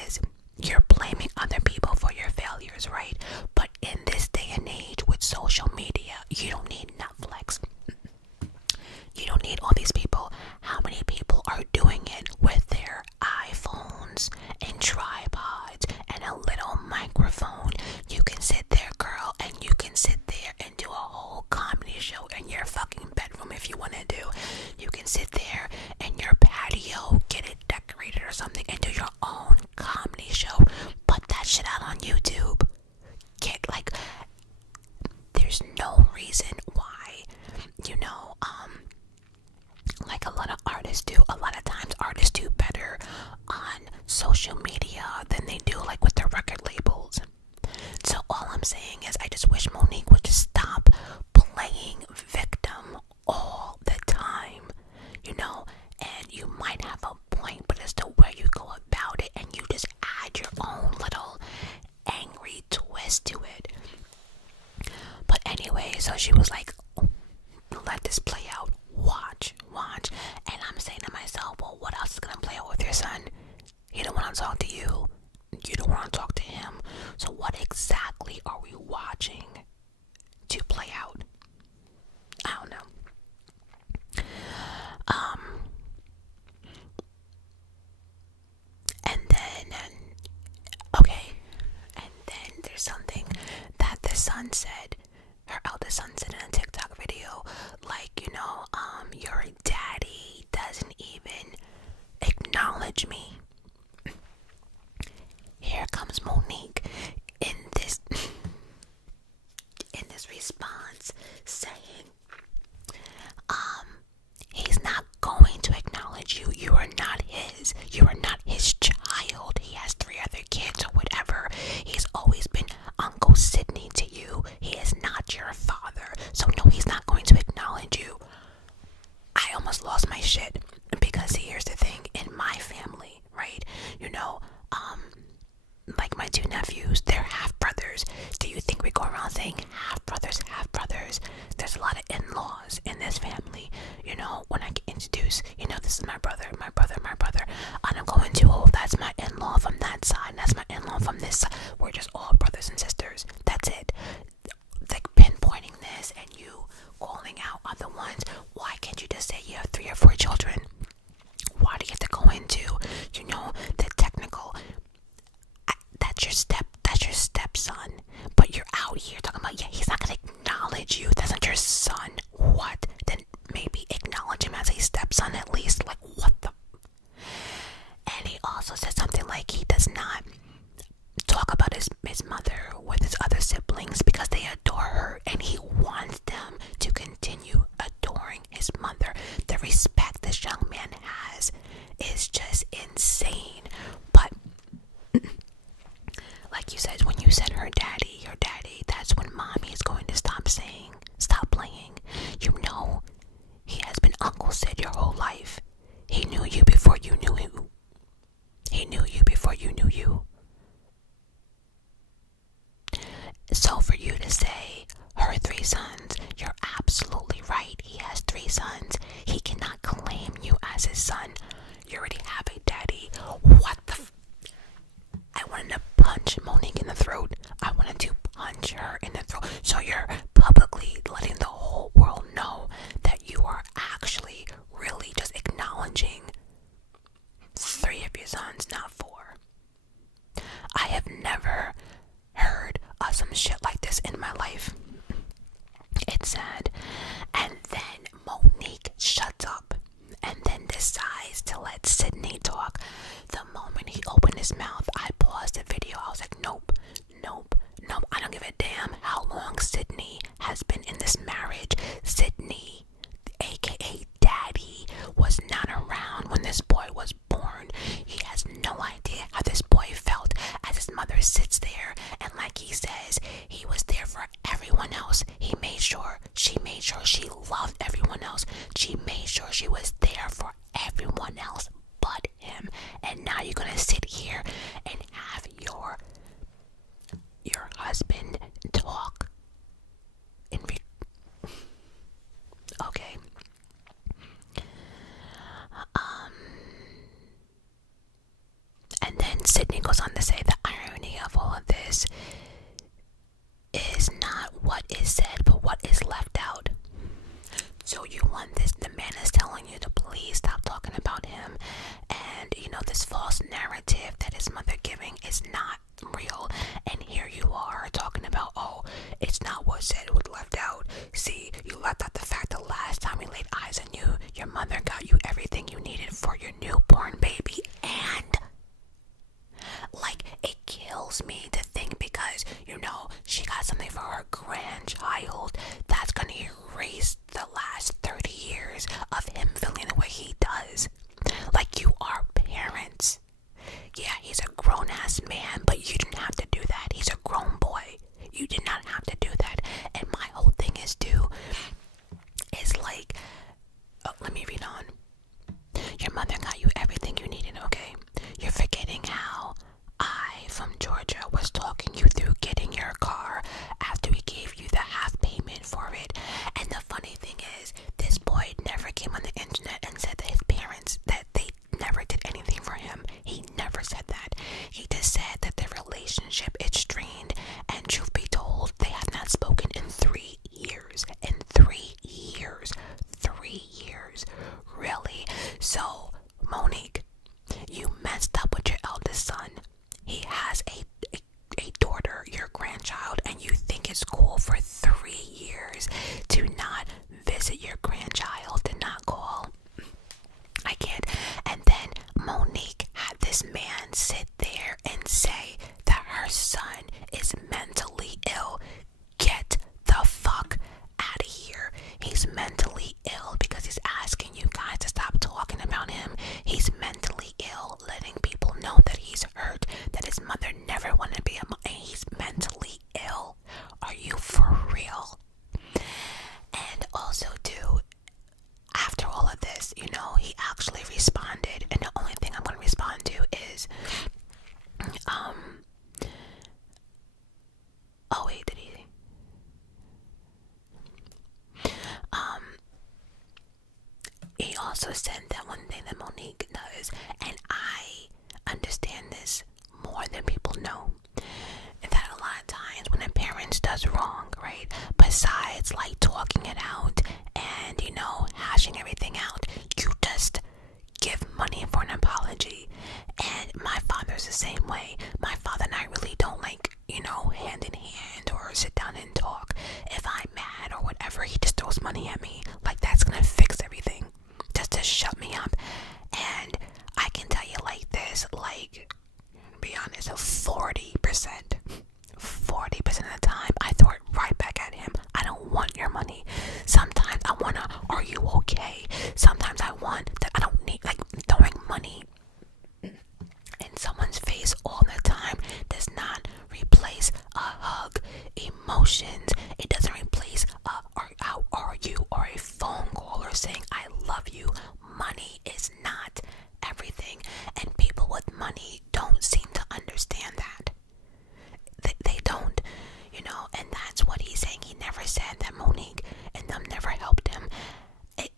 is you're blaming other people for your failures, right? But in this day and age with social media, you don't need Netflix. You don't need all these people. How many people are doing it with their iPhones and tripods and a little microphone? You can sit there, girl, and you can sit there and do a whole comedy show in your fucking bedroom if you want to do. You can sit there in your patio, get it decorated or something, and do your own comedy show. Put that shit out on YouTube. There's no reason why, like a lot of artists do. A lot of times artists do better on social media than they do like with their record labels. So all I'm saying is I just wish Monique would just stop playing victim all the time, and you might have a point, but it's the way you go about it, and you just add your own little angry twist to it. But anyway, so she was like, let this play out, watch, and I'm saying to myself, well, what else is gonna play out with your son? He don't want to talk to you, you don't want to talk to him, so what exactly are we watching to play out? I don't know. And then there's something that the son said, her eldest son said in a TikTok video, like, your daddy doesn't even acknowledge me. Here comes Monique in this response saying, he's not going to acknowledge you. You are not his. You are not his child. He has 3 other kids or whatever. He's always been Uncle Sydney to you. He is not your father. So no, he's not going to acknowledge you. I almost lost my shit because here's the thing. In my family, right? Like my 2 nephews, they're half brothers. Do you think we go around saying half brothers, half brothers? There's a lot of in-laws in this family. When I get introduced, this is my brother. I don't go into, oh, that's my in-law from that side, and that's my in-law from this side. We're just all brothers and sisters. That's it. Like pinpointing this and you calling out other ones. Why can't you just say you have 3 or 4 children? Why do you have to go into, the technical? That's your stepson, but you're out here talking about, yeah, he's not gonna acknowledge you. That's not your son. What? Then maybe acknowledge him as a stepson at least. Like, what the? And he also said something like he does not talk about his mother with his other siblings because they adore her, and he wants them to continue adoring his mother. The respect this young man has is just insane. But like you said, when you said your daddy, that's when mommy is going to stop playing. He has been Uncle Sid your whole life. He knew you before you knew him. He knew you before you knew you. So for you to say her 3 sons, you're absolutely right. He has 3 sons. He cannot claim you as his son. You already have a daddy. What the I wanted to punch Monique in the throat. I wanted to punch her in the throat. So you're publicly letting the whole world know that you are actually really just acknowledging 3 of your sons, not 4. I have never heard of some shit like this in my life. It's sad. And then Monique shuts up and then decides to let Sydney talk. The moment he opened his mouth, I paused the video. I was like, nope. I don't give a damn how long Sydney has been in this marriage. Sydney, aka Dad, She was there for everyone else but him. And now you're gonna sit here and have your husband talk in okay. And then Sydney goes on to say the irony of all of this is not what is said, but what is left out. So you want this, the man is telling you to please stop talking about him, and you know, this false narrative that his mother giving is not real, and here you are talking about, oh, it's not what said, it was left out. See, you left out the fact that last time we laid eyes on you, your mother got you everything you needed for your newborn baby. And like, it kills me to think, because you know she got something for her grandchild that's gonna erase the last 30 years of him feeling the way he does. Like, you are parents. Yeah, he's a grown-ass man, but you didn't have to do that. He's a grown boy. You did not have to do that. And my whole thing is like, oh, let me read on. Your mother got you everything you needed, okay? You're forgetting how I, from Georgia, was talking you through getting your car after we gave you the half payment for it. And the funny thing is, this boy never came on the internet and said that his parents, that they never did anything for him. He never said that. He just said that their relationship is strained, and truth be told, they have not spoken in 3 years. In 3 years. 3 years. Really? So, Monique, you messed up with your eldest son. He has a daughter, your grandchild, and you think it's cool for 3 years to not visit your grandchild, to not call? I can't. And then Monique had this man sit there and say that her son is mentally ill. Get the fuck out of here. He's mentally ill because he's asking you guys to stop talking about him. He's mentally ill, letting people know that he's hurt, that his mother never wanted to be a mother, and he's mentally ill. Are you for real? And also, too, after all of this, you know, he actually responded, and the only thing I'm going to respond to is, oh wait, did he? He also said that one thing that Monique does, and I understand this more than people know, that a lot of times when a parent does wrong, right, besides like talking it out and, you know, hashing everything out, you just give money for an apology. And my father's the same way. My father and I really don't, like, you know, hand in hand or sit down and talk. If I'm mad or whatever, he just throws money at me like that's gonna fix everything, just to shut me up. And I can tell you like this, like, to be honest, 40% of the time I throw it right back at him. I don't want your money. Sometimes I wanna, are you okay? Sometimes I want that. I don't need, like, throwing money in someone's face all the time does not replace a hug, emotions. It doesn't replace how are you, or a phone call, or saying I love you. Money is not everything, and people with money don't seem to understand that. They don't, you know, and that's what he's saying. He never said that Monique and them never helped him.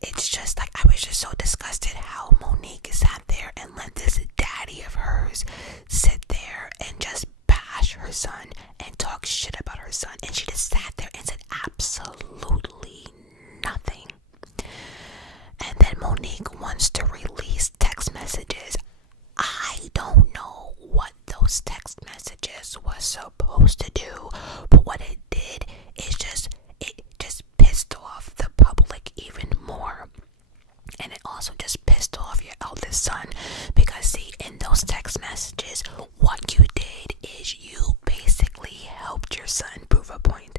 It's just like, I was just so disgusted how Monique sat there and let this daddy of hers sit there and just bash her son and talk shit about her son, and she just sat there and said absolutely nothing. And then Monique wants to release text messages. I don't know what those text messages was supposed to do, but what it did is it just pissed off the public even more. And it also just pissed off your eldest son, because see, in those text messages, what you did is you basically helped your son prove a point.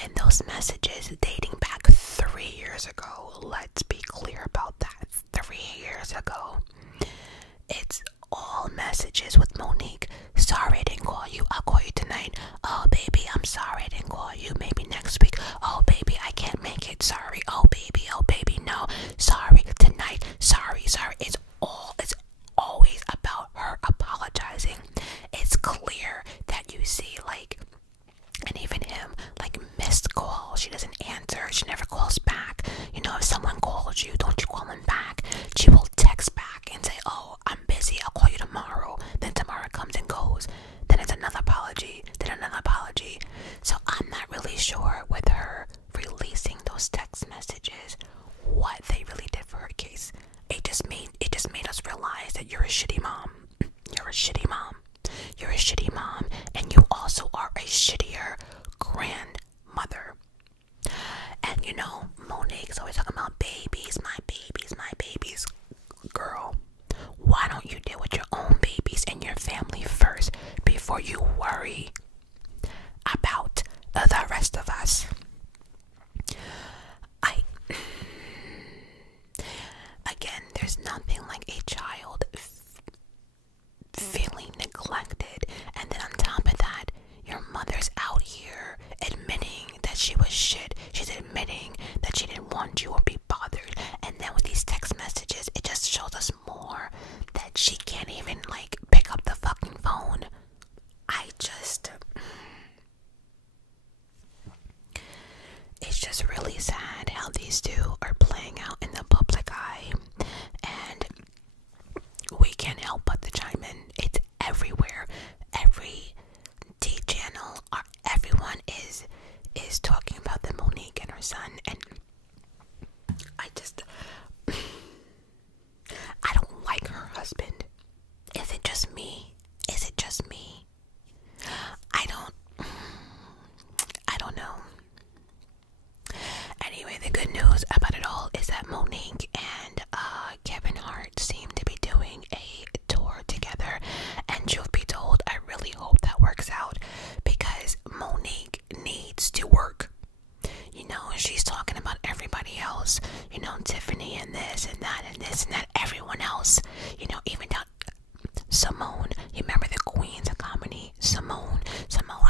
And those messages dating back 3 years ago, let's be clear about that, 3 years ago, it's all messages with Monique. Sorry I didn't call you. I'll call you tonight. Oh baby, I'm sorry I didn't call you. Maybe next week. Oh baby, I can't make it. Sorry. Oh baby, no. a shitty mom. You're a shitty mom. You're a shitty mom, and you also are a shittier grandmother. And you know, Monique's always talking about babies, my babies, my babies. Girl, why don't you deal with your own babies and your family first before you worry about the rest of us? Again, there's nothing like a child feeling neglected, and then on top of that, your mother's out here admitting that she was shit. She's admitting that she didn't want you or be bothered, and then with these text messages, it just shows us more that she can't even like pick up the fucking phone. It's just really sad how these two are playing out in the public eye, and we can't help but to chime in. It's everywhere. Every T channel, everyone is talking about the Monique and her son, and I don't like her husband. Is it just me? Is it just me? I don't know. Anyway, the good news about it all is that Monique and Kevin Hart seem to be doing a tour together, and truth be told, I really hope that works out, because Monique needs to work. You know, she's talking about everybody else, you know, Tiffany and this and that and this and that, everyone else, you know, even down Simone. You remember the Queens of Comedy? Simone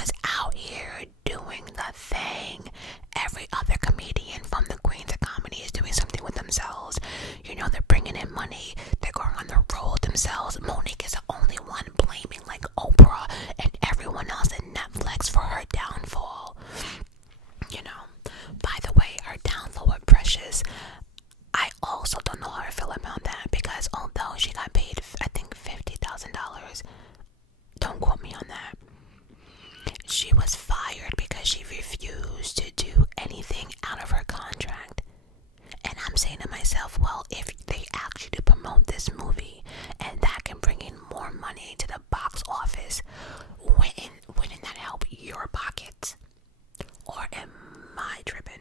is out here doing the thing. Every other comedian from the Queens of Comedy is doing something with themselves. You know, they're bringing in money. They're going on the road themselves. Monique is the only one blaming like Oprah and everyone else at Netflix for her downfall. You know, by the way, her downfall with Precious, I also don't know how I feel about that, because although she got paid, I think $50,000, don't quote me on that, she was fired because she refused to do anything out of her contract. And I'm saying to myself, well, if they actually promote this movie and that can bring in more money to the box office, wouldn't that help your pockets? Or am I tripping?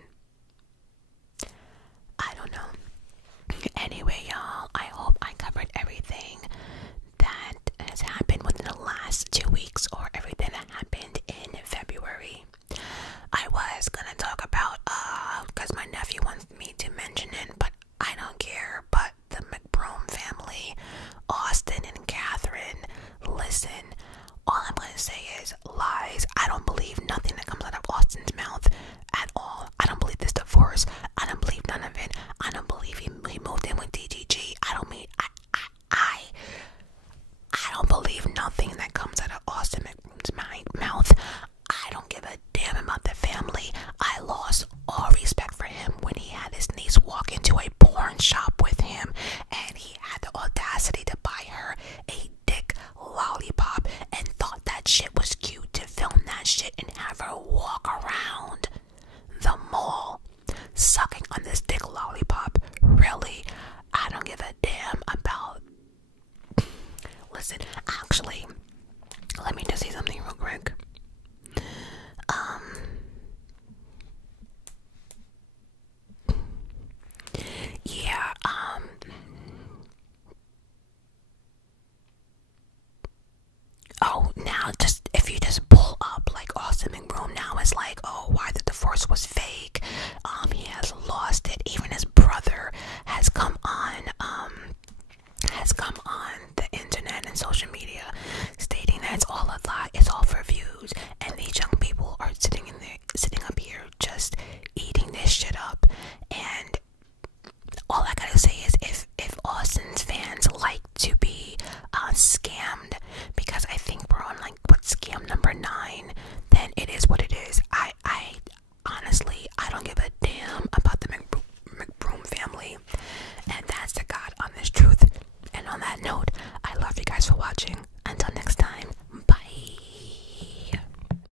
I don't know. Anyway, y'all, I hope I covered everything that has happened within the last 2 weeks, or everything that happened in February. I was gonna talk about, because my nephew wants me to mention it, but I don't care, but the McBrome family, Austin and Catherine, listen, all I'm gonna say is lies. I don't believe nothing that comes out of Austin's mouth at all. I don't believe this divorce. I don't believe none of it. I don't believe he moved in with DGG. I don't believe nothing that comes out of Austin McBroom's mouth. I don't give a damn about the family. I lost all respect for him when he had his niece walk into a porn shop with him, and he had the audacity to buy her a dick lollipop and thought that shit was cute, to film that shit and have her walk around the mall sucking on this dick lollipop. Really? I don't give a damn about. Listen, actually, let me just say something real quick. Now just, if you just pull up like Austin McBroom now, it's like, oh, why the divorce was fake. He has lost it. Even his brother has come on the internet and social media stating that it's all a lie, it's all for views, and these young people are sitting up here just eating this shit up. And all I gotta say is, if Austin's fans like to be scammed, because I think we're on like scam number 9, then it is what it is. I honestly, I don't give a damn about the McBroom family, and that's the God honest truth. And on that note, I love you guys for watching.